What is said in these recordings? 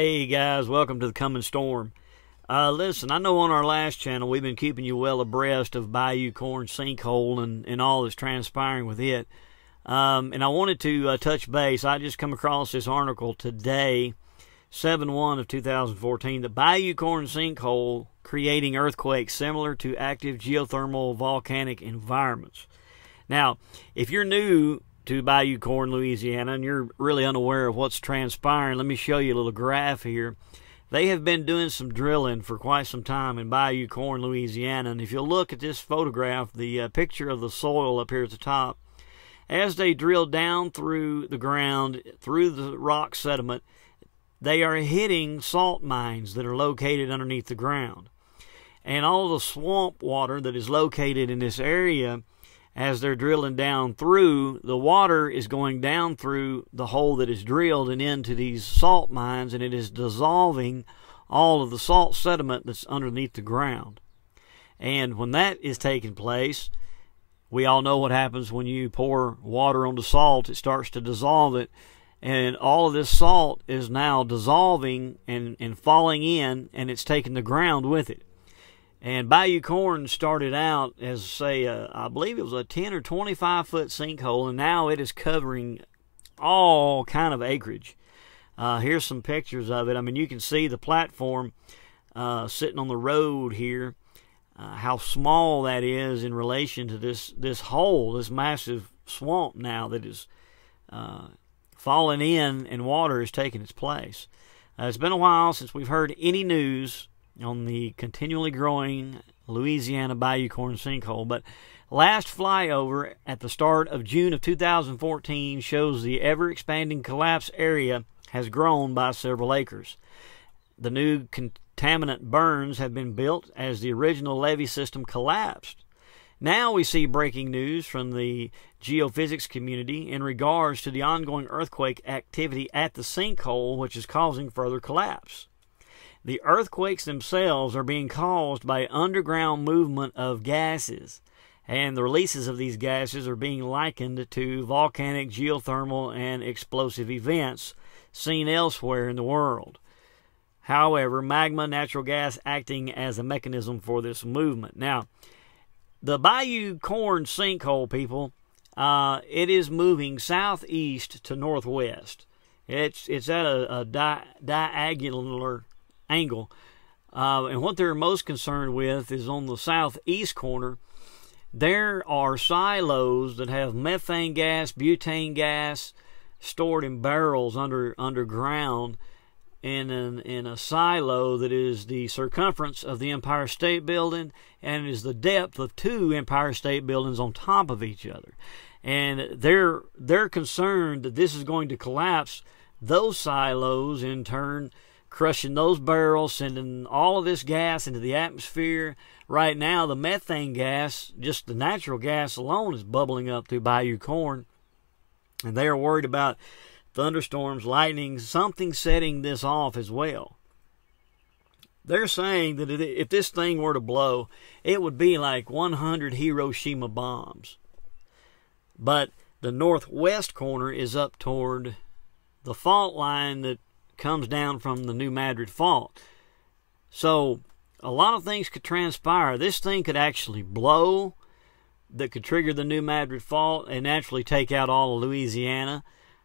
Hey guys, welcome to the coming storm. Listen, I know on our last channel we've been keeping you well abreast of Bayou Corne Sinkhole and all that's transpiring with it. And I wanted to touch base. I just come across this article today, 7/1 of 2014, the Bayou Corne Sinkhole creating earthquakes similar to active geothermal volcanic environments. Now, if you're new to Bayou Corne, Louisiana, and you're really unaware of what's transpiring, let me show you a little graph here. They have been doing some drilling for quite some time in Bayou Corne, Louisiana, and if you look at this photograph, the picture of the soil up here at the top, as they drill down through the ground, through the rock sediment, they are hitting salt mines that are located underneath the ground. And all the swamp water that is located in this area, as they're drilling down through, the water is going down through the hole that is drilled and into these salt mines, and it is dissolving all of the salt sediment that's underneath the ground. And when that is taking place, we all know what happens when you pour water on the salt. It starts to dissolve it, and all of this salt is now dissolving and falling in, and it's taking the ground with it. And Bayou Corne started out as, say, I believe it was a 10 or 25 foot sinkhole, and now it is covering all kind of acreage. Here's some pictures of it. I mean, you can see the platform sitting on the road here, how small that is in relation to this hole, this massive swamp now that is falling in, and water is taking its place. It's been a while since we've heard any news on the continually growing Louisiana Bayou Corne Sinkhole, but last flyover at the start of June of 2014 shows the ever-expanding collapse area has grown by several acres. The new contaminant burns have been built as the original levee system collapsed. Now we see breaking news from the geophysics community in regards to the ongoing earthquake activity at the sinkhole, which is causing further collapse. The earthquakes themselves are being caused by underground movement of gases, and the releases of these gases are being likened to volcanic, geothermal, and explosive events seen elsewhere in the world. However, magma, natural gas acting as a mechanism for this movement. Now, the Bayou Corne Sinkhole, people, it is moving southeast to northwest. It's at a diagonal angle, and what they're most concerned with is on the southeast corner. There are silos that have methane gas, butane gas stored in barrels underground in a silo that is the circumference of the Empire State Building and is the depth of 2 Empire State Buildings on top of each other. And they're concerned that this is going to collapse those silos, in turn crushing those barrels, sending all of this gas into the atmosphere. Right now, the methane gas, just the natural gas alone, is bubbling up through Bayou Corne. And they are worried about thunderstorms, lightning, something setting this off as well. They're saying that if this thing were to blow, it would be like 100 Hiroshima bombs. But the northwest corner is up toward the fault line that comes down from the New Madrid Fault. So a lot of things could transpire. This thing could actually blow, that could trigger the New Madrid Fault and actually take out all of Louisiana.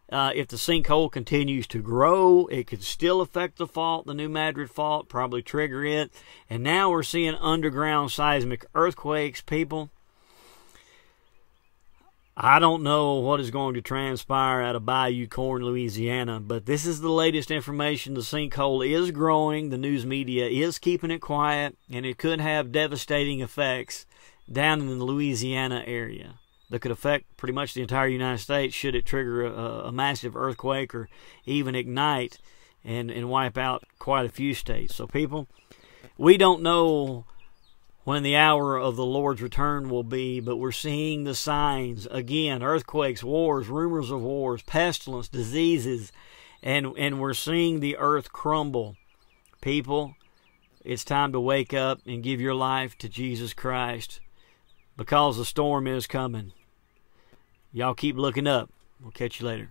If the sinkhole continues to grow, it could still affect the fault, the New Madrid Fault, probably trigger it. And now we're seeing underground seismic earthquakes, people. I don't know what is going to transpire out of Bayou Corne, Louisiana, but this is the latest information. The sinkhole is growing. The news media is keeping it quiet, and it could have devastating effects down in the Louisiana area that could affect pretty much the entire United States should it trigger a massive earthquake or even ignite and wipe out quite a few states. So, people, we don't know when the hour of the Lord's return will be, but we're seeing the signs. Again, earthquakes, wars, rumors of wars, pestilence, diseases, and we're seeing the earth crumble. People, it's time to wake up and give your life to Jesus Christ, because the storm is coming. Y'all keep looking up. We'll catch you later.